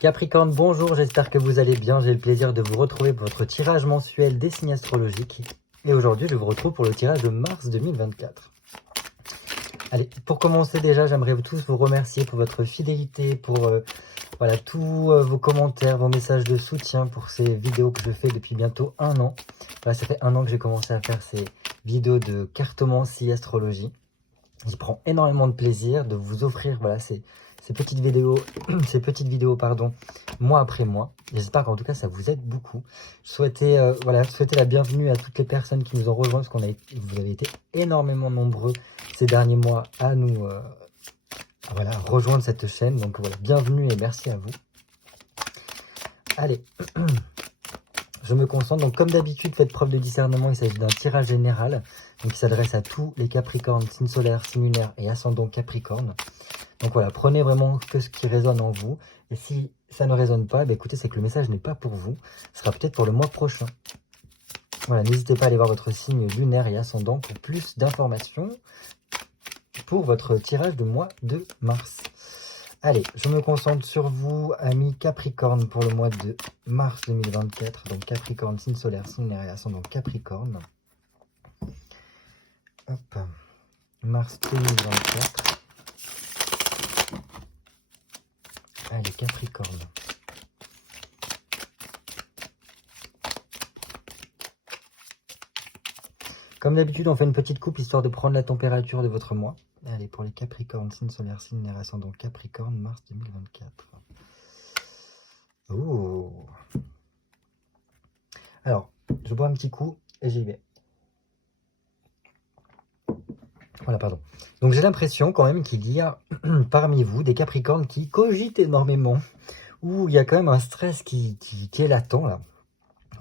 Capricorne, bonjour, j'espère que vous allez bien. J'ai le plaisir de vous retrouver pour votre tirage mensuel des signes astrologiques. Et aujourd'hui, je vous retrouve pour le tirage de mars 2024. Allez, pour commencer déjà, j'aimerais tous vous remercier pour votre fidélité, pour voilà, tous vos commentaires, vos messages de soutien pour ces vidéos que je fais depuis bientôt 1 an. Voilà, ça fait 1 an que j'ai commencé à faire ces vidéos de cartomancie astrologie. J'y prends énormément de plaisir de vous offrir voilà, ces petites vidéos, pardon, mois après mois. J'espère qu'en tout cas ça vous aide beaucoup. Je souhaitais, souhaiter la bienvenue à toutes les personnes qui nous ont rejoints, parce vous avez été énormément nombreux ces derniers mois à nous voilà, rejoindre cette chaîne. Donc voilà, bienvenue et merci à vous. Allez, je me concentre. Donc comme d'habitude, faites preuve de discernement. Il s'agit d'un tirage général, donc il s'adresse à tous les Capricornes, signe solaire, signe lunaire et ascendant Capricorne. Donc voilà, prenez vraiment que ce qui résonne en vous. Et si ça ne résonne pas, bah écoutez, c'est que le message n'est pas pour vous. Ce sera peut-être pour le mois prochain. Voilà, n'hésitez pas à aller voir votre signe lunaire et ascendant pour plus d'informations pour votre tirage de mois de mars. Allez, je me concentre sur vous, amis Capricorne, pour le mois de mars 2024. Donc Capricorne, signe solaire, signe lunaire et ascendant Capricorne. Hop, mars 2024. Allez, Capricorne. Comme d'habitude, on fait une petite coupe histoire de prendre la température de votre mois. Allez, pour les Capricornes, signe solaire, signe lunaire, ascendant Capricorne, mars 2024. Oh. Alors, je bois un petit coup et j'y vais. Voilà, pardon. Donc j'ai l'impression quand même qu'il y a parmi vous des Capricornes qui cogitent énormément, où il y a quand même un stress qui est latent là.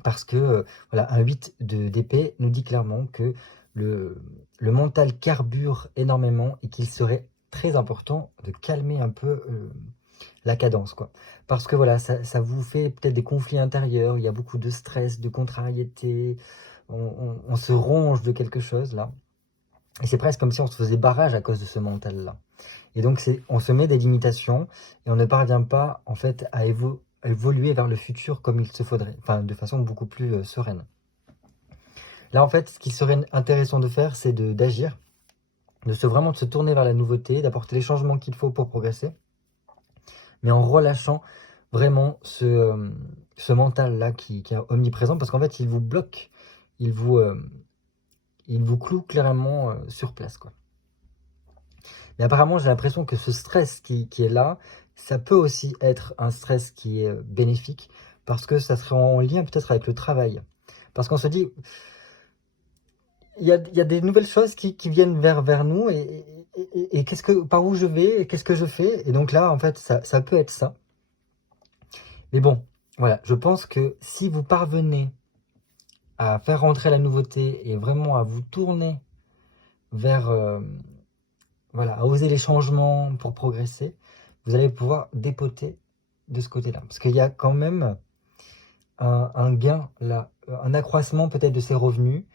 Parce que voilà, un 8 d'épée nous dit clairement que le mental carbure énormément et qu'il serait très important de calmer un peu la cadence, quoi. Parce que voilà, ça vous fait peut-être des conflits intérieurs, il y a beaucoup de stress, de contrariété, on se ronge de quelque chose là. Et c'est presque comme si on se faisait barrage à cause de ce mental-là. Et donc, on se met des limitations et on ne parvient pas, en fait, à évoluer vers le futur comme il se faudrait. Enfin, de façon beaucoup plus sereine. Là, en fait, ce qui serait intéressant de faire, c'est d'agir, vraiment de se tourner vers la nouveauté, d'apporter les changements qu'il faut pour progresser, mais en relâchant vraiment ce mental-là qui est omniprésent, parce qu'en fait, il vous bloque, il vous cloue clairement sur place, quoi. Mais apparemment, j'ai l'impression que ce stress qui est là, ça peut aussi être un stress qui est bénéfique, parce que ça serait en lien peut-être avec le travail. Parce qu'on se dit, il y a des nouvelles choses qui viennent vers nous, et par où je vais, et qu'est-ce que je fais. Et donc là, en fait, ça peut être ça. Mais bon, voilà, je pense que si vous parvenez à faire rentrer la nouveauté, et vraiment à vous tourner vers... voilà, à oser les changements pour progresser, vous allez pouvoir dépoter de ce côté-là. Parce qu'il y a quand même un gain là, un accroissement peut-être de ses revenus.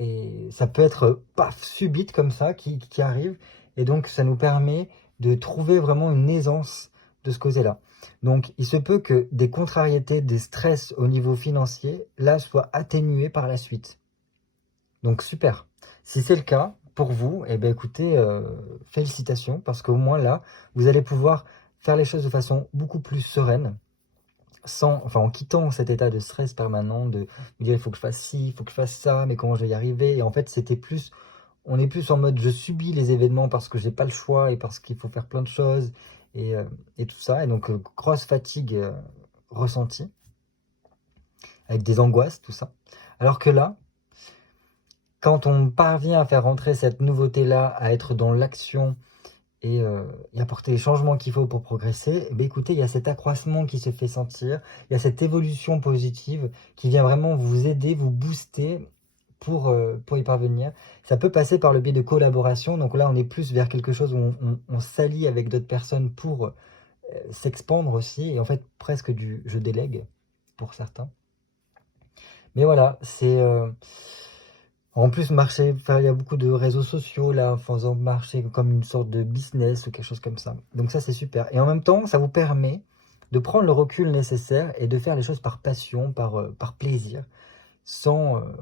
Et ça peut être paf, subite comme ça, qui arrive. Et donc ça nous permet de trouver vraiment une aisance de ce côté-là. Donc il se peut que des contrariétés, des stress au niveau financier, là, soient atténués par la suite. Donc super. Si c'est le cas pour vous, eh bien, écoutez, félicitations, parce qu'au moins là, vous allez pouvoir faire les choses de façon beaucoup plus sereine, en quittant cet état de stress permanent, de vous dire il faut que je fasse ci, il faut que je fasse ça, mais comment je vais y arriver. Et en fait, on est plus en mode je subis les événements parce que j'ai pas le choix et parce qu'il faut faire plein de choses et tout ça. Et donc grosse fatigue ressentie, avec des angoisses, tout ça. Alors que là, quand on parvient à faire rentrer cette nouveauté-là, à être dans l'action et apporter les changements qu'il faut pour progresser, écoutez, il y a cet accroissement qui se fait sentir, il y a cette évolution positive qui vient vraiment vous aider, vous booster pour y parvenir. Ça peut passer par le biais de collaboration, donc là on est plus vers quelque chose où on s'allie avec d'autres personnes pour s'expandre aussi, et en fait presque du je délègue pour certains. Mais voilà, c'est... en plus, marcher, il y a beaucoup de réseaux sociaux là, faisant marcher comme une sorte de business ou quelque chose comme ça. Donc ça, c'est super. Et en même temps, ça vous permet de prendre le recul nécessaire et de faire les choses par passion, par plaisir,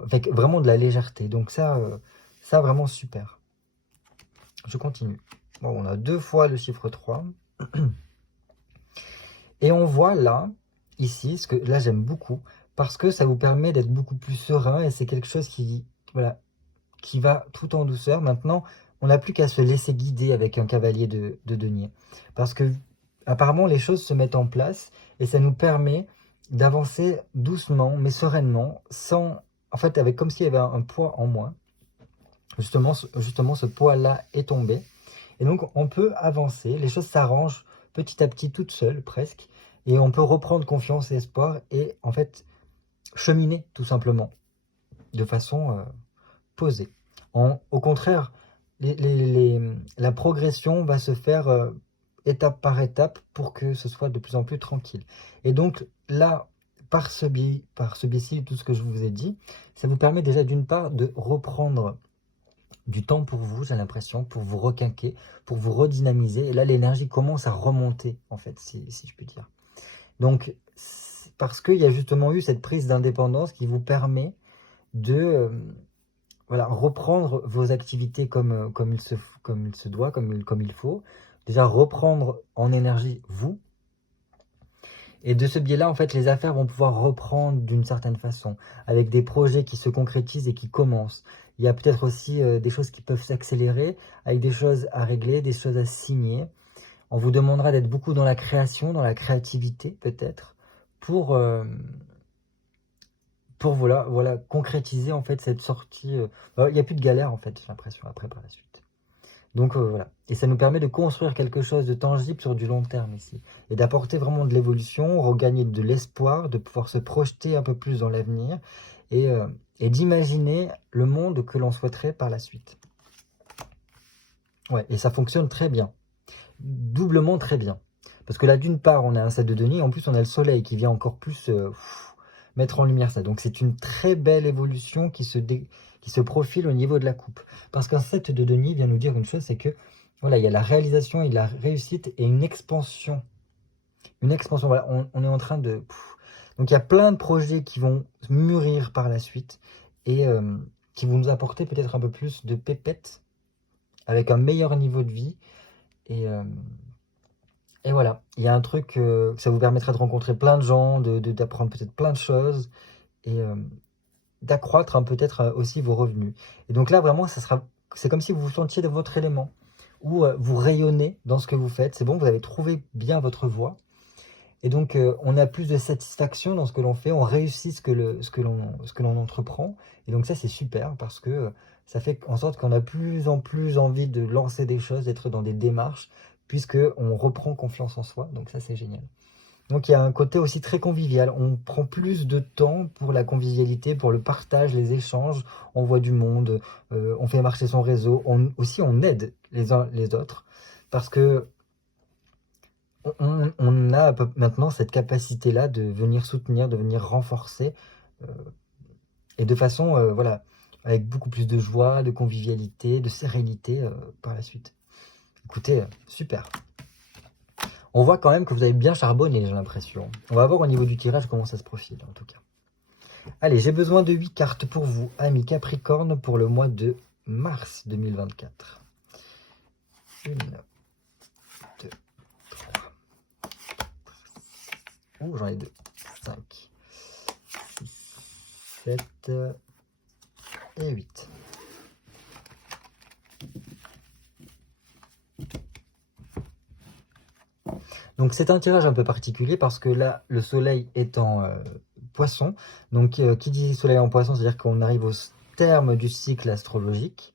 avec vraiment de la légèreté. Donc ça vraiment super. Je continue. Bon, on a 2 fois le chiffre 3. Et on voit là, ici, ce que là j'aime beaucoup, parce que ça vous permet d'être beaucoup plus serein et c'est quelque chose voilà, qui va tout en douceur. Maintenant, on n'a plus qu'à se laisser guider avec un cavalier de denier. Parce que apparemment les choses se mettent en place et ça nous permet d'avancer doucement mais sereinement, en fait, avec comme s'il y avait un poids en moins. Justement, ce poids-là est tombé. Et donc, on peut avancer, les choses s'arrangent petit à petit, toutes seules, presque. Et on peut reprendre confiance et espoir et, en fait, cheminer, tout simplement, de façon posée. Au contraire, la progression va se faire étape par étape pour que ce soit de plus en plus tranquille. Et donc, là, par ce biais-ci, tout ce que je vous ai dit, ça vous permet déjà, d'une part, de reprendre du temps pour vous, j'ai l'impression, pour vous requinquer, pour vous redynamiser. Et là, l'énergie commence à remonter, en fait, si je puis dire. Donc, parce qu'il y a justement eu cette prise d'indépendance qui vous permet de voilà, reprendre vos activités comme il se doit, comme il faut. Déjà, reprendre en énergie vous. Et de ce biais-là, en fait, les affaires vont pouvoir reprendre d'une certaine façon, avec des projets qui se concrétisent et qui commencent. Il y a peut-être aussi des choses qui peuvent s'accélérer, avec des choses à régler, des choses à signer. On vous demandera d'être beaucoup dans la création, dans la créativité peut-être, pour voilà, concrétiser en fait cette sortie. Il n'y a plus de galère en fait, j'ai l'impression, après par la suite. Donc voilà. Et ça nous permet de construire quelque chose de tangible sur du long terme ici. Et d'apporter vraiment de l'évolution, regagner de l'espoir, de pouvoir se projeter un peu plus dans l'avenir et d'imaginer le monde que l'on souhaiterait par la suite. Ouais, et ça fonctionne très bien. Doublement très bien. Parce que là, d'une part, on a un 7 de denier, en plus on a le soleil qui vient encore plus mettre en lumière ça. Donc c'est une très belle évolution qui se profile au niveau de la coupe. Parce qu'un 7 de denier vient nous dire une chose, c'est que voilà, il y a la réalisation et la réussite et une expansion. Une expansion, voilà, on est en train de... Donc il y a plein de projets qui vont mûrir par la suite et qui vont nous apporter peut-être un peu plus de pépettes avec un meilleur niveau de vie. Et voilà, il y a un truc, ça vous permettra de rencontrer plein de gens, d'apprendre peut-être plein de choses et d'accroître peut-être aussi vos revenus. Et donc là, vraiment, c'est comme si vous vous sentiez de votre élément, où vous rayonnez dans ce que vous faites. C'est bon, vous avez trouvé bien votre voie. Et donc, on a plus de satisfaction dans ce que l'on fait, on réussit ce que l'on entreprend. Et donc ça, c'est super parce que ça fait en sorte qu'on a plus en plus envie de lancer des choses, d'être dans des démarches, puisqu'on reprend confiance en soi. Donc ça, c'est génial. Donc il y a un côté aussi très convivial. On prend plus de temps pour la convivialité, pour le partage, les échanges. On voit du monde, on fait marcher son réseau. On aide les uns les autres parce que on a maintenant cette capacité-là de venir soutenir, de venir renforcer, et de façon, voilà, avec beaucoup plus de joie, de convivialité, de sérénité par la suite. Écoutez, super. On voit quand même que vous avez bien charbonné, j'ai l'impression. On va voir au niveau du tirage comment ça se profile, en tout cas. Allez, j'ai besoin de 8 cartes pour vous, amis Capricorne, pour le mois de mars 2024. 1, 2, 3. Oh, j'en ai 2. 5, 6, 7 et 8. Donc c'est un tirage un peu particulier parce que là, le soleil est en poisson. Donc qui dit soleil en poisson, c'est-à-dire qu'on arrive au terme du cycle astrologique.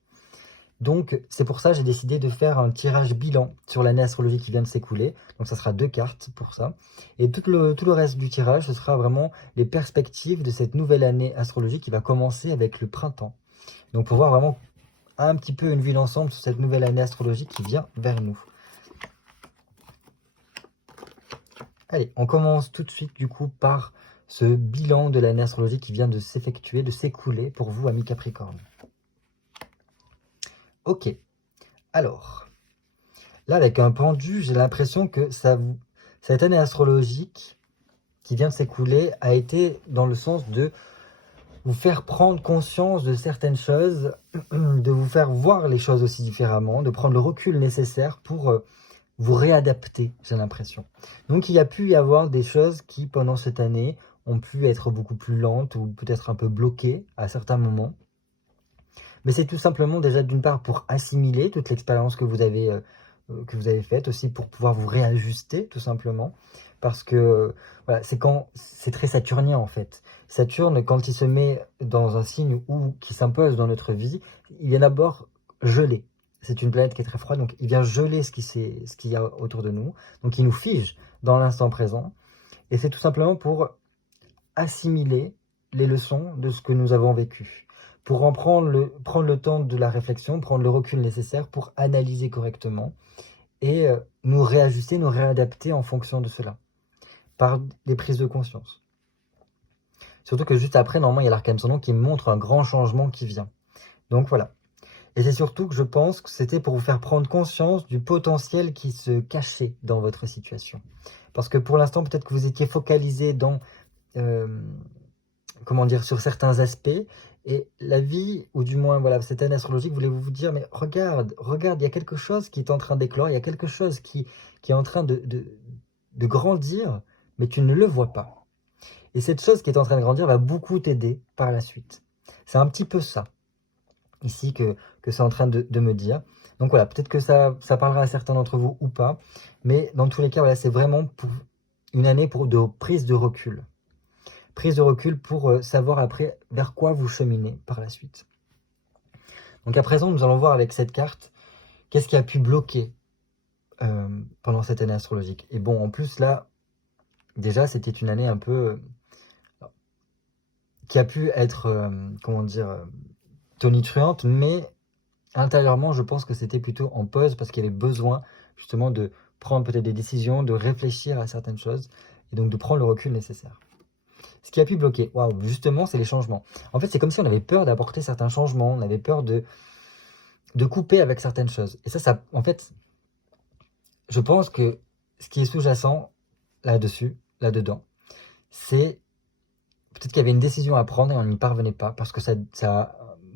Donc c'est pour ça que j'ai décidé de faire un tirage bilan sur l'année astrologique qui vient de s'écouler. Donc ça sera 2 cartes pour ça. Et tout le reste du tirage, ce sera vraiment les perspectives de cette nouvelle année astrologique qui va commencer avec le printemps. Donc pour voir vraiment un petit peu une vue d'ensemble sur cette nouvelle année astrologique qui vient vers nous. Allez, on commence tout de suite du coup par ce bilan de l'année astrologique qui vient de s'effectuer, de s'écouler pour vous, amis Capricorne. Ok, alors, là avec un pendu, j'ai l'impression que ça Cette année astrologique qui vient de s'écouler a été dans le sens de vous faire prendre conscience de certaines choses, de vous faire voir les choses aussi différemment, de prendre le recul nécessaire pour vous réadapter, j'ai l'impression. Donc il y a pu y avoir des choses qui, pendant cette année, ont pu être beaucoup plus lentes ou peut-être un peu bloquées à certains moments. Mais c'est tout simplement déjà d'une part pour assimiler toute l'expérience que vous avez faite, aussi pour pouvoir vous réajuster tout simplement. Parce que voilà, c'est très saturnien en fait. Saturne, quand il se met dans un signe ou qui s'impose dans notre vie, il vient d'abord geler. C'est une planète qui est très froide, donc il vient geler ce qu'il y a autour de nous. Donc il nous fige dans l'instant présent. Et c'est tout simplement pour assimiler les leçons de ce que nous avons vécu. Pour prendre le temps de la réflexion, prendre le recul nécessaire pour analyser correctement et nous réajuster, nous réadapter en fonction de cela, par les prises de conscience. Surtout que juste après, normalement, il y a l'arcane Son Nom qui montre un grand changement qui vient. Donc voilà. Et c'est surtout que je pense que c'était pour vous faire prendre conscience du potentiel qui se cachait dans votre situation. Parce que pour l'instant, peut-être que vous étiez focalisé dans, sur certains aspects, et la vie, ou du moins voilà, cette année astrologique, voulait vous dire, mais regarde, il y a quelque chose qui est en train d'éclore, il y a quelque chose qui est en train de grandir, mais tu ne le vois pas. Et cette chose qui est en train de grandir va beaucoup t'aider par la suite. C'est un petit peu ça, ici, que c'est en train de me dire. Donc voilà, peut-être que ça parlera à certains d'entre vous ou pas, mais dans tous les cas, voilà, c'est vraiment pour une année de prise de recul. Prise de recul pour savoir après vers quoi vous cheminez par la suite. Donc à présent, nous allons voir avec cette carte, qu'est-ce qui a pu bloquer pendant cette année astrologique. Et bon, en plus là, déjà, c'était une année un peu qui a pu être, tonitruante, mais intérieurement, je pense que c'était plutôt en pause parce qu'il y avait besoin justement de prendre peut-être des décisions, de réfléchir à certaines choses et donc de prendre le recul nécessaire. Ce qui a pu bloquer, waouh, justement, c'est les changements. En fait, c'est comme si on avait peur d'apporter certains changements, on avait peur de couper avec certaines choses. Et ça, en fait, je pense que ce qui est sous-jacent là-dedans, c'est peut-être qu'il y avait une décision à prendre et on n'y parvenait pas, parce que ça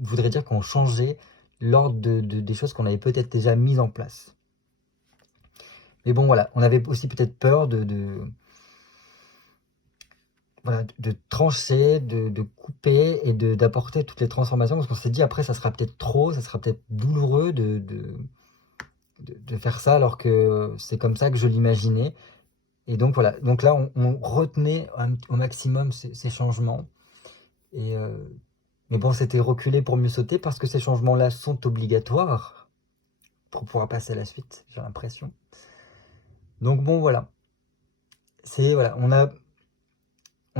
voudrait dire qu'on changeait l'ordre des choses qu'on avait peut-être déjà mises en place. Mais bon, voilà, on avait aussi peut-être peur de trancher, de couper et d'apporter toutes les transformations, parce qu'on s'est dit après ça sera peut-être trop, ça sera peut-être douloureux de faire ça alors que c'est comme ça que je l'imaginais. Et donc voilà, donc là on retenait au maximum ces changements. Mais bon, c'était reculer pour mieux sauter parce que ces changements-là sont obligatoires pour pouvoir passer à la suite, j'ai l'impression. Donc bon, voilà. Voilà, on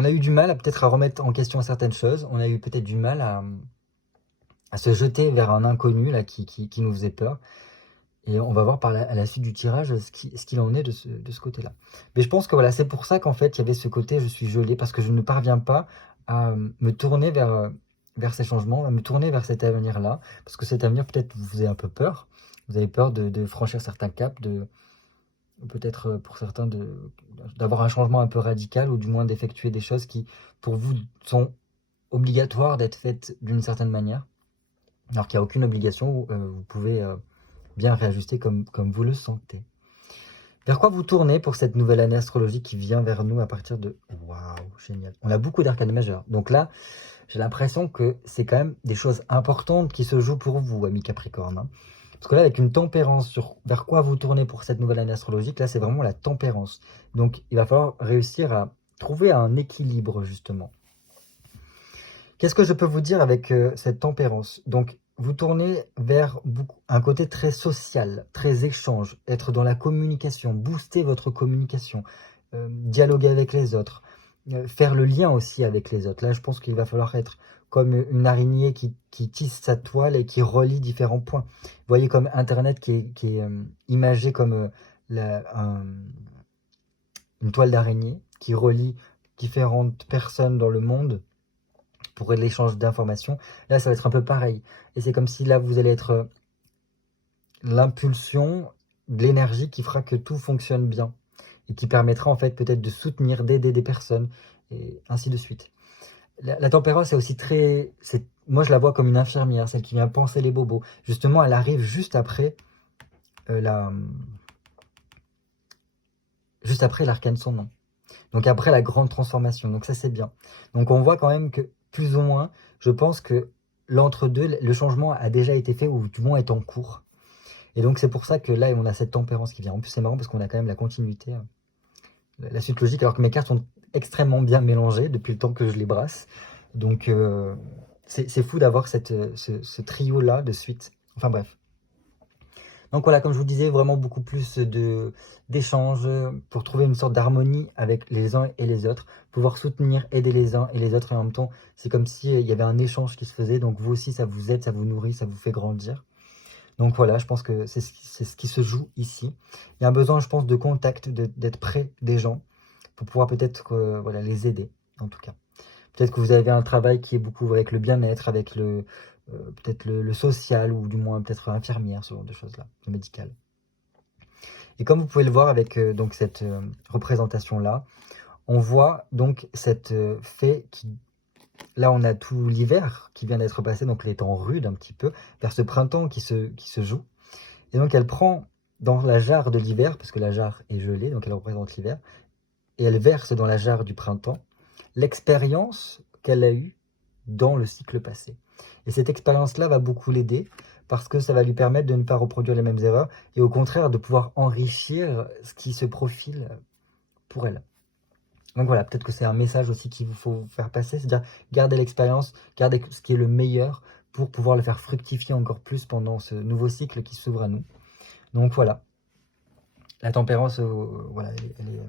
a eu du mal peut-être à remettre en question certaines choses. On a eu peut-être du mal à se jeter vers un inconnu là qui nous faisait peur. Et on va voir à la suite du tirage ce qu'il en est de ce côté-là. Mais je pense que voilà, c'est pour ça qu'en fait, il y avait ce côté je suis gelé, parce que je ne parviens pas à me tourner vers ces changements, à me tourner vers cet avenir-là, parce que cet avenir peut-être vous faisait un peu peur. Vous avez peur de franchir certains caps, peut-être pour certains d'avoir un changement un peu radical, ou du moins d'effectuer des choses qui, pour vous, sont obligatoires d'être faites d'une certaine manière, alors qu'il n'y a aucune obligation, vous pouvez bien réajuster comme vous le sentez. Vers quoi vous tournez pour cette nouvelle année astrologique qui vient vers nous à partir de... Waouh, génial. On a beaucoup d'arcanes majeures. Donc là, j'ai l'impression que c'est quand même des choses importantes qui se jouent pour vous, amis Capricorne. Hein. Parce que là, avec une tempérance sur vers quoi vous tournez pour cette nouvelle année astrologique, là, c'est vraiment la tempérance. Donc, il va falloir réussir à trouver un équilibre, justement. Qu'est-ce que je peux vous dire avec cette tempérance? Donc, vous tournez vers un côté très social, très échange, être dans la communication, booster votre communication, dialoguer avec les autres, faire le lien aussi avec les autres. Là, je pense qu'il va falloir être comme une araignée qui tisse sa toile et qui relie différents points. Vous voyez comme Internet qui est imagé comme une toile d'araignée qui relie différentes personnes dans le monde pour l'échange d'informations. Là, ça va être un peu pareil. Et c'est comme si là, vous allez être l'impulsion de l'énergie qui fera que tout fonctionne bien. et qui permettra en fait peut-être de soutenir, d'aider des personnes, et ainsi de suite. La tempérance est aussi très... Moi, je la vois comme une infirmière, celle qui vient panser les bobos. Justement, elle arrive juste après juste après l'arcane son nom. Donc après la grande transformation. Donc ça, c'est bien. Donc on voit quand même que, plus ou moins, je pense que l'entre-deux, le changement a déjà été fait, ou du moins est en cours. Et donc c'est pour ça que là, on a cette tempérance qui vient. En plus, c'est marrant parce qu'on a quand même la continuité, la suite logique, alors que mes cartes sont extrêmement bien mélangées depuis le temps que je les brasse. Donc c'est fou d'avoir ce trio-là de suite. Enfin bref. Donc voilà, comme je vous disais, vraiment beaucoup plus d'échanges pour trouver une sorte d'harmonie avec les uns et les autres, pouvoir soutenir, aider les uns et les autres, et en même temps, c'est comme s'il y avait un échange qui se faisait, donc vous aussi, ça vous aide, ça vous nourrit, ça vous fait grandir. Donc voilà, je pense que c'est ce qui se joue ici. Il y a un besoin, je pense, de contact, d'être près des gens, pour pouvoir peut-être voilà, les aider, en tout cas. Peut-être que vous avez un travail qui est beaucoup avec le bien-être, avec peut-être le social, ou du moins peut-être infirmière, ce genre de choses-là, le médical. Et comme vous pouvez le voir avec donc cette représentation-là, on voit donc cette fée qui... Là, on a tout l'hiver qui vient d'être passé, donc les temps rudes un petit peu, vers ce printemps qui se joue. Et donc elle prend dans la jarre de l'hiver, parce que la jarre est gelée, donc elle représente l'hiver, et elle verse dans la jarre du printemps l'expérience qu'elle a eue dans le cycle passé. Et cette expérience-là va beaucoup l'aider, parce que ça va lui permettre de ne pas reproduire les mêmes erreurs, et au contraire de pouvoir enrichir ce qui se profile pour elle. Donc voilà, peut-être que c'est un message aussi qu'il vous faut faire passer, c'est-à-dire garder l'expérience, garder ce qui est le meilleur, pour pouvoir le faire fructifier encore plus pendant ce nouveau cycle qui s'ouvre à nous. Donc voilà, la tempérance, voilà, elle est...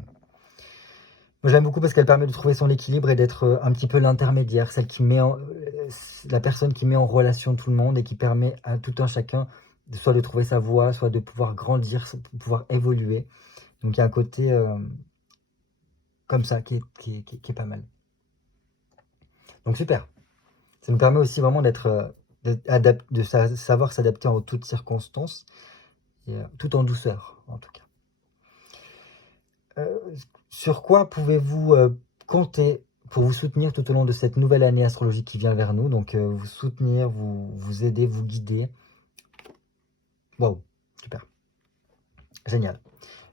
Moi, je l'aime beaucoup parce qu'elle permet de trouver son équilibre et d'être un petit peu l'intermédiaire, celle qui met la personne qui met en relation tout le monde et qui permet à tout un chacun soit de trouver sa voie, soit de pouvoir grandir, de pouvoir évoluer. Donc il y a un côté comme ça qui est pas mal. Donc super. Ça nous permet aussi vraiment de savoir s'adapter en toutes circonstances, et, tout en douceur en tout cas. Sur quoi pouvez-vous compter pour vous soutenir tout au long de cette nouvelle année astrologique qui vient vers nous? Donc vous soutenir, vous aider, vous guider. Waouh, super, génial.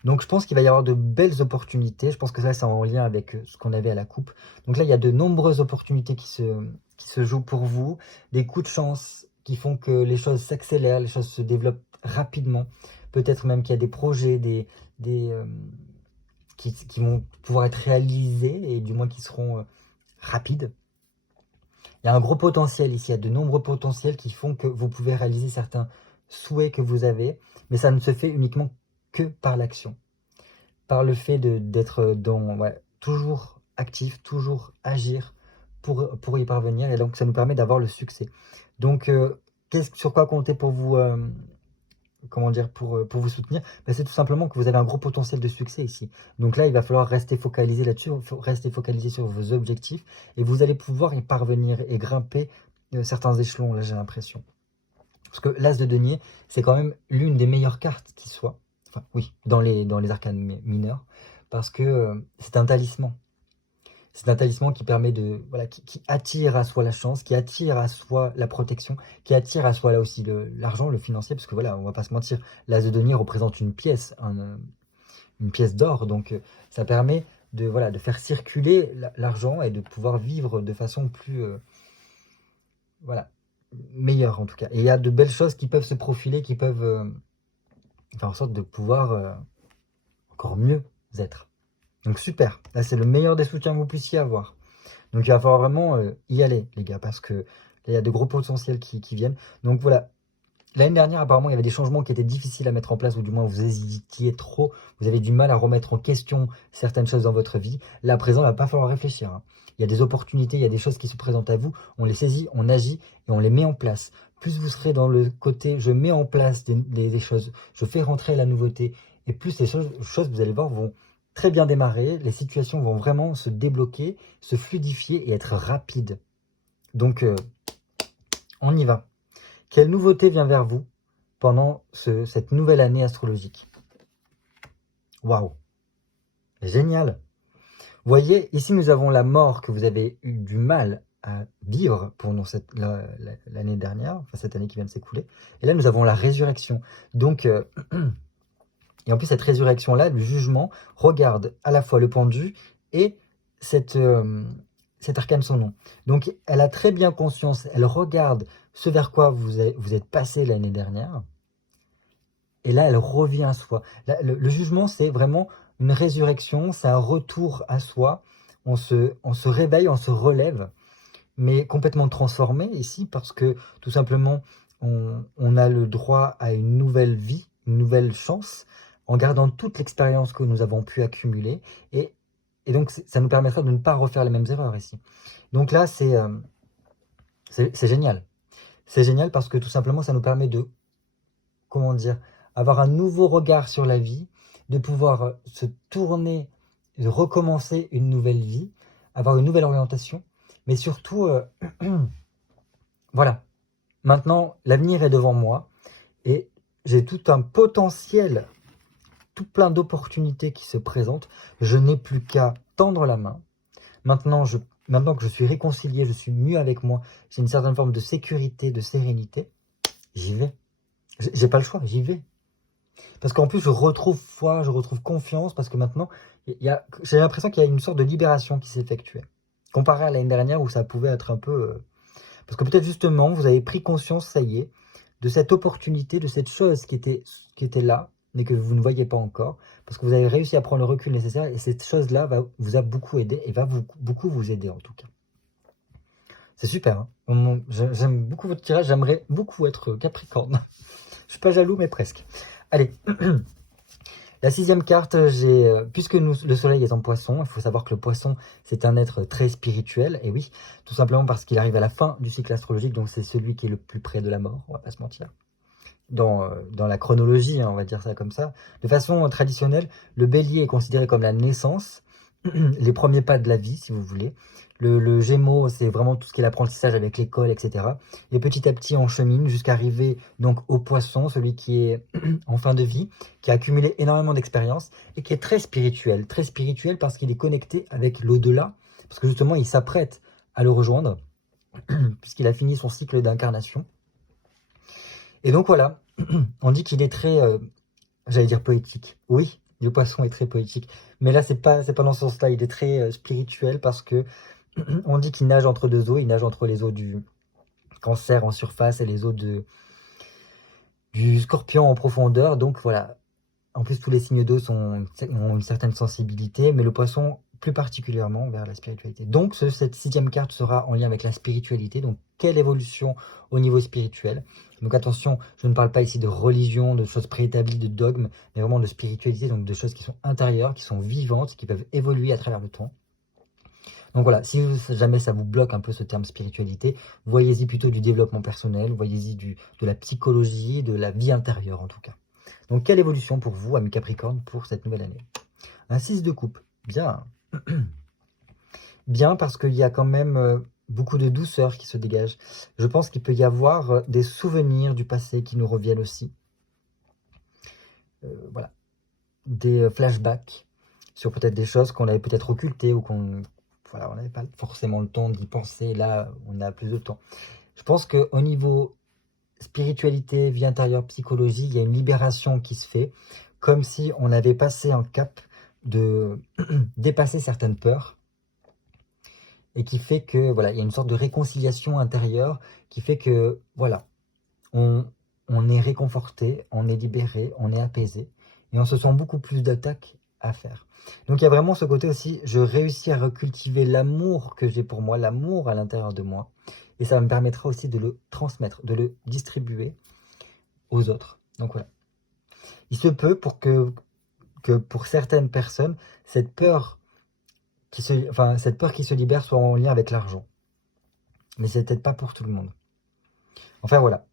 Donc je pense qu'il va y avoir de belles opportunités. Je pense que ça, c'est en lien avec ce qu'on avait à la coupe. Donc là, il y a de nombreuses opportunités qui se jouent pour vous. Des coups de chance qui font que les choses s'accélèrent, les choses se développent rapidement. Peut-être même qu'il y a des projets, qui vont pouvoir être réalisés, et du moins qui seront rapides. Il y a un gros potentiel ici, il y a de nombreux potentiels qui font que vous pouvez réaliser certains souhaits que vous avez, mais ça ne se fait uniquement que par l'action. Par le fait d'être toujours actif, toujours agir pour y parvenir, et donc ça nous permet d'avoir le succès. Donc, sur quoi compter pour vous, comment dire, pour vous soutenir? C'est tout simplement que vous avez un gros potentiel de succès ici. Donc là, il va falloir rester focalisé là-dessus, rester focalisé sur vos objectifs, et vous allez pouvoir y parvenir et grimper certains échelons, là j'ai l'impression. Parce que l'As de denier, c'est quand même l'une des meilleures cartes qui soit. Enfin, oui, dans les arcanes mineurs. Parce que c'est un talisman. C'est un talisman qui permet qui attire à soi la chance, qui attire à soi la protection, qui attire à soi là aussi l'argent, le financier, parce que voilà, on va pas se mentir, l'As de denier représente une pièce, une pièce d'or, donc ça permet de faire circuler l'argent et de pouvoir vivre de façon plus, meilleure en tout cas. Et il y a de belles choses qui peuvent se profiler, qui peuvent faire en sorte de pouvoir encore mieux être. Donc super, là c'est le meilleur des soutiens que vous puissiez avoir. Donc il va falloir vraiment y aller les gars, parce que là, il y a de gros potentiels qui viennent. Donc voilà, l'année dernière apparemment il y avait des changements qui étaient difficiles à mettre en place, ou du moins vous hésitiez trop, vous avez du mal à remettre en question certaines choses dans votre vie. Là à présent, il va pas falloir réfléchir, hein. Il y a des opportunités, il y a des choses qui se présentent à vous, on les saisit, on agit et on les met en place. Plus vous serez dans le côté je mets en place des choses, je fais rentrer la nouveauté, et plus les choses vous allez voir, vont très bien démarrer, les situations vont vraiment se débloquer, se fluidifier et être rapides. Donc, on y va. Quelle nouveauté vient vers vous pendant cette nouvelle année astrologique? Waouh! Génial. Vous voyez, ici nous avons la mort que vous avez eu du mal à vivre pendant l'année dernière, enfin cette année qui vient de s'écouler. Et là nous avons la résurrection. Donc, et en plus cette résurrection-là, le jugement, regarde à la fois le pendu et cet arcane sans nom. Donc elle a très bien conscience, elle regarde ce vers quoi vous êtes passé l'année dernière. Et là, elle revient à soi. Là, le jugement, c'est vraiment une résurrection, c'est un retour à soi. On se réveille, on se relève, mais complètement transformé ici, parce que tout simplement, on a le droit à une nouvelle vie, une nouvelle chance, en gardant toute l'expérience que nous avons pu accumuler. Et donc, ça nous permettra de ne pas refaire les mêmes erreurs ici. Donc là, c'est génial. C'est génial parce que tout simplement, ça nous permet de, comment dire, avoir un nouveau regard sur la vie, de pouvoir se tourner, de recommencer une nouvelle vie, avoir une nouvelle orientation, mais surtout, voilà, maintenant l'avenir est devant moi et j'ai tout un potentiel, tout plein d'opportunités qui se présentent, je n'ai plus qu'à tendre la main. Maintenant que je suis réconcilié, je suis mieux avec moi, j'ai une certaine forme de sécurité, de sérénité, j'y vais. J'ai pas le choix, j'y vais. Parce qu'en plus, je retrouve foi, je retrouve confiance, parce que maintenant, j'ai l'impression qu'il y a une sorte de libération qui s'effectuait. Comparé à l'année dernière où ça pouvait être un peu... Parce que peut-être justement, vous avez pris conscience, ça y est, de cette opportunité, de cette chose qui était là, mais que vous ne voyez pas encore, parce que vous avez réussi à prendre le recul nécessaire, et cette chose-là vous a beaucoup aidé, et va beaucoup vous aider en tout cas. C'est super, hein. J'aime beaucoup votre tirage, j'aimerais beaucoup être Capricorne. Je suis pas jaloux, mais presque. Allez, la 6e carte, puisque le soleil est en poisson, il faut savoir que le poisson, c'est un être très spirituel, et oui, tout simplement parce qu'il arrive à la fin du cycle astrologique, donc c'est celui qui est le plus près de la mort, on va pas se mentir. Dans la chronologie, hein, on va dire ça comme ça. De façon traditionnelle, le bélier est considéré comme la naissance, les premiers pas de la vie, si vous voulez. Le Gémeaux, c'est vraiment tout ce qui est l'apprentissage avec l'école, etc. Et petit à petit, on chemine jusqu'à arriver donc au Poisson, celui qui est en fin de vie, qui a accumulé énormément d'expérience et qui est très spirituel parce qu'il est connecté avec l'au-delà, parce que justement, il s'apprête à le rejoindre, puisqu'il a fini son cycle d'incarnation. Et donc voilà, on dit qu'il est très, j'allais dire poétique. Oui, le Poisson est très poétique, mais là, c'est pas dans ce sens-là, il est très spirituel parce que on dit qu'il nage entre deux eaux, il nage entre les eaux du Cancer en surface et les eaux du Scorpion en profondeur. Donc voilà, en plus tous les signes d'eau ont une certaine sensibilité, mais le Poisson plus particulièrement vers la spiritualité. Donc cette 6e carte sera en lien avec la spiritualité. Donc quelle évolution au niveau spirituel? Donc attention, je ne parle pas ici de religion, de choses préétablies, de dogmes, mais vraiment de spiritualité, donc de choses qui sont intérieures, qui sont vivantes, qui peuvent évoluer à travers le temps. Donc voilà, si jamais ça vous bloque un peu ce terme spiritualité, voyez-y plutôt du développement personnel, voyez-y de la psychologie, de la vie intérieure en tout cas. Donc quelle évolution pour vous, amis Capricorne, pour cette nouvelle année? Un 6 de coupe, bien. Bien parce qu'il y a quand même beaucoup de douceur qui se dégage. Je pense qu'il peut y avoir des souvenirs du passé qui nous reviennent aussi. Voilà, des flashbacks sur peut-être des choses qu'on avait peut-être occultées ou qu'on... Voilà, on n'avait pas forcément le temps d'y penser, là on a plus de temps. Je pense qu'au niveau spiritualité, vie intérieure, psychologie, il y a une libération qui se fait, comme si on avait passé un cap de dépasser certaines peurs, et qui fait que, voilà, il y a une sorte de réconciliation intérieure, qui fait que, voilà, on est réconforté, on est libéré, on est apaisé, et on se sent beaucoup plus d'attaques à faire. Donc il y a vraiment ce côté aussi, je réussis à recultiver l'amour que j'ai pour moi, l'amour à l'intérieur de moi, et ça me permettra aussi de le transmettre, de le distribuer aux autres. Donc voilà. Il se peut que pour certaines personnes, cette peur qui se libère soit en lien avec l'argent. Mais c'est peut-être pas pour tout le monde. Enfin voilà.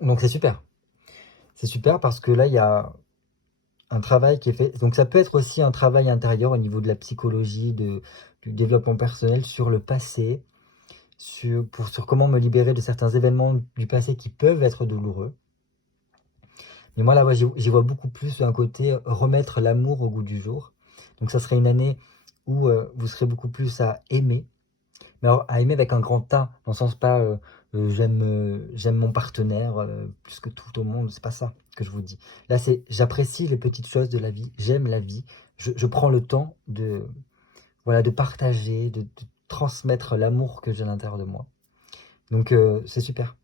Donc c'est super. C'est super parce que là, il y a un travail qui est fait. Donc ça peut être aussi un travail intérieur au niveau de la psychologie, du développement personnel sur le passé, sur comment me libérer de certains événements du passé qui peuvent être douloureux. Mais moi là, j'y vois beaucoup plus un côté remettre l'amour au goût du jour. Donc ça serait une année où vous serez beaucoup plus à aimer, mais alors à aimer avec un grand A, dans le sens pas j'aime mon partenaire plus que tout au monde, c'est pas ça que je vous dis. Là c'est j'apprécie les petites choses de la vie, j'aime la vie, je prends le temps de, voilà, de partager, de transmettre l'amour que j'ai à l'intérieur de moi. Donc c'est super.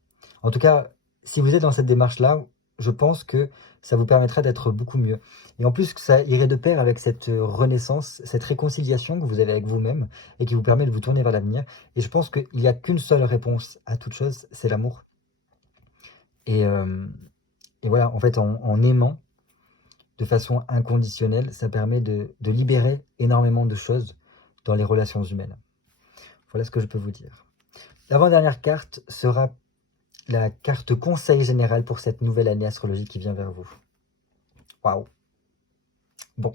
En tout cas, si vous êtes dans cette démarche-là, je pense que ça vous permettra d'être beaucoup mieux. Et en plus, que ça irait de pair avec cette renaissance, cette réconciliation que vous avez avec vous-même et qui vous permet de vous tourner vers l'avenir. Et je pense qu'il n'y a qu'une seule réponse à toute chose, c'est l'amour. Et, euh, et voilà, en fait, en aimant de façon inconditionnelle, ça permet de libérer énormément de choses dans les relations humaines. Voilà ce que je peux vous dire. L'avant-dernière carte sera la carte conseil général pour cette nouvelle année astrologique qui vient vers vous. Waouh! Bon,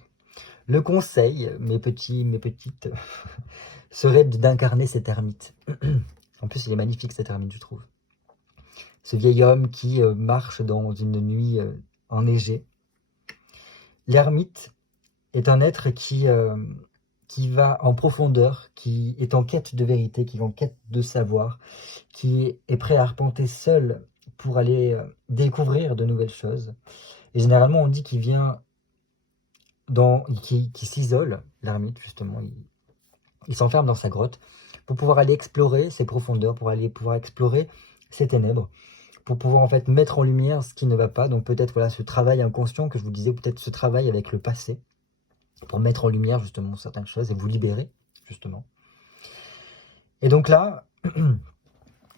le conseil, mes petits, mes petites, serait d'incarner cet ermite. En plus, il est magnifique cet ermite, je trouve. Ce vieil homme qui marche dans une nuit enneigée. L'ermite est un être qui va en profondeur, qui est en quête de vérité, qui est en quête de savoir, qui est prêt à arpenter seul pour aller découvrir de nouvelles choses. Et généralement, on dit qu'il vient qui s'isole, l'ermite justement, il s'enferme dans sa grotte pour pouvoir aller explorer ses profondeurs, pour aller pouvoir explorer ses ténèbres, pour pouvoir en fait mettre en lumière ce qui ne va pas. Donc peut-être voilà ce travail inconscient que je vous disais, peut-être ce travail avec le passé, pour mettre en lumière justement certaines choses et vous libérer justement. Et donc là,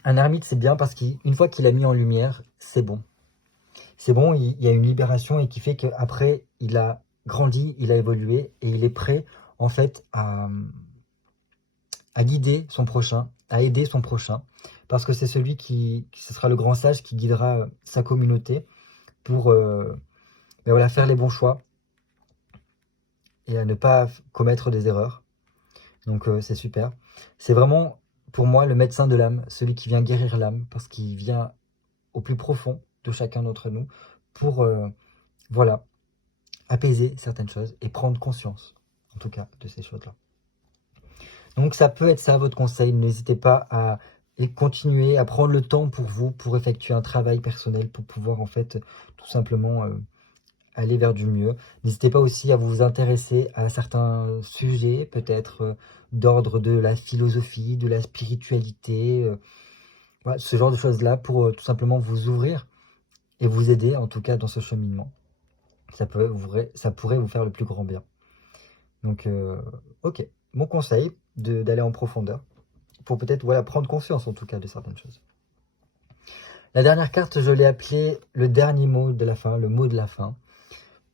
un ermite c'est bien parce qu'une fois qu'il a mis en lumière, c'est bon. C'est bon, il y a une libération et qui fait qu'après, il a grandi, il a évolué et il est prêt en fait à guider son prochain, à aider son prochain, parce que c'est celui ce sera le grand sage qui guidera sa communauté pour ben voilà, faire les bons choix et à ne pas commettre des erreurs. Donc c'est super. C'est vraiment pour moi le médecin de l'âme, celui qui vient guérir l'âme, parce qu'il vient au plus profond de chacun d'entre nous pour voilà, apaiser certaines choses et prendre conscience, en tout cas, de ces choses-là. Donc ça peut être ça votre conseil, n'hésitez pas à continuer à prendre le temps pour vous, pour effectuer un travail personnel, pour pouvoir en fait tout simplement aller vers du mieux. N'hésitez pas aussi à vous intéresser à certains sujets, peut-être d'ordre de la philosophie, de la spiritualité, voilà, ce genre de choses-là pour tout simplement vous ouvrir et vous aider en tout cas dans ce cheminement. Ça pourrait vous faire le plus grand bien. Donc, ok, mon conseil d'aller en profondeur pour peut-être voilà, prendre conscience en tout cas de certaines choses. La dernière carte, je l'ai appelée le dernier mot de la fin, le mot de la fin.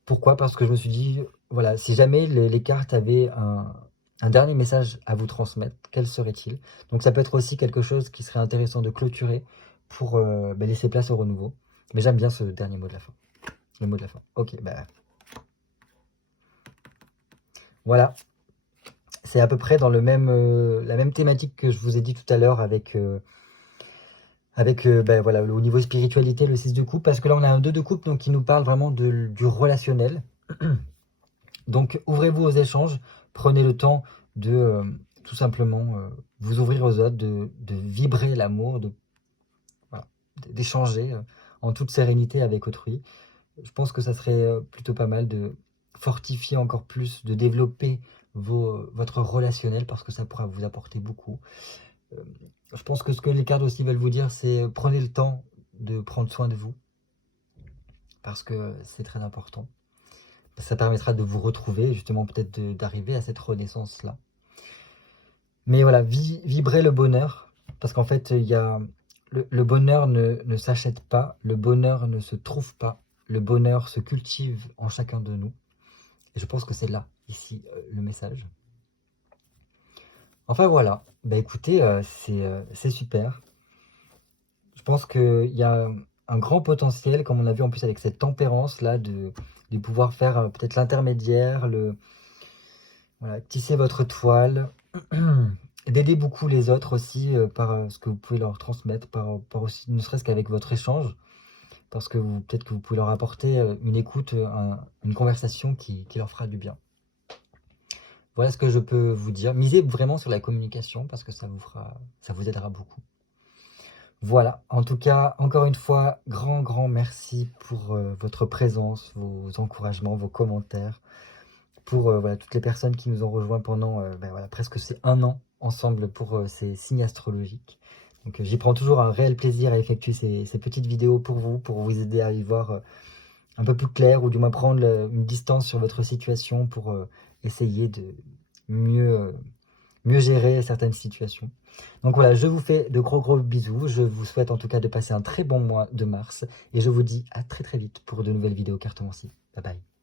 Pourquoi? Parce que je me suis dit, voilà, si jamais les cartes avaient un dernier message à vous transmettre, quel serait-il? Donc ça peut être aussi quelque chose qui serait intéressant de clôturer pour laisser place au renouveau. Mais j'aime bien ce dernier mot de la fin. Le mot de la fin. Ok, bah voilà. C'est à peu près dans la même thématique que je vous ai dit tout à l'heure avec voilà, au niveau spiritualité, le 6 de coupe, parce que là on a un 2 de coupe donc qui nous parle vraiment du relationnel. Donc ouvrez-vous aux échanges, prenez le temps de tout simplement vous ouvrir aux autres, de vibrer l'amour, voilà, d'échanger en toute sérénité avec autrui. Je pense que ça serait plutôt pas mal de fortifier encore plus, de développer votre relationnel parce que ça pourra vous apporter beaucoup. Je pense que ce que les cartes aussi veulent vous dire, c'est prenez le temps de prendre soin de vous parce que c'est très important. Ça permettra de vous retrouver, justement peut-être d'arriver à cette renaissance-là. Mais voilà, vibrez le bonheur parce qu'en fait, il y a le bonheur ne s'achète pas, le bonheur ne se trouve pas, le bonheur se cultive en chacun de nous. Et je pense que c'est là, ici, le message. Enfin voilà, bah écoutez, c'est super. Je pense qu'il y a un grand potentiel, comme on a vu en plus avec cette tempérance-là, de pouvoir faire peut-être l'intermédiaire, voilà, tisser votre toile, d'aider beaucoup les autres aussi par ce que vous pouvez leur transmettre, par aussi, ne serait-ce qu'avec votre échange, parce que peut-être que vous pouvez leur apporter une écoute, une conversation qui leur fera du bien. Voilà ce que je peux vous dire. Misez vraiment sur la communication parce que ça vous aidera beaucoup. Voilà, en tout cas, encore une fois, grand merci pour votre présence, vos encouragements, vos commentaires, pour voilà, toutes les personnes qui nous ont rejoints pendant voilà, presque ces 1 an ensemble pour ces signes astrologiques. Donc j'y prends toujours un réel plaisir à effectuer ces petites vidéos pour vous aider à y voir un peu plus clair, ou du moins prendre une distance sur votre situation pour essayer de mieux gérer certaines situations. Donc voilà, je vous fais de gros bisous. Je vous souhaite en tout cas de passer un très bon mois de mars. Et je vous dis à très vite pour de nouvelles vidéos cartomancie. Bye bye.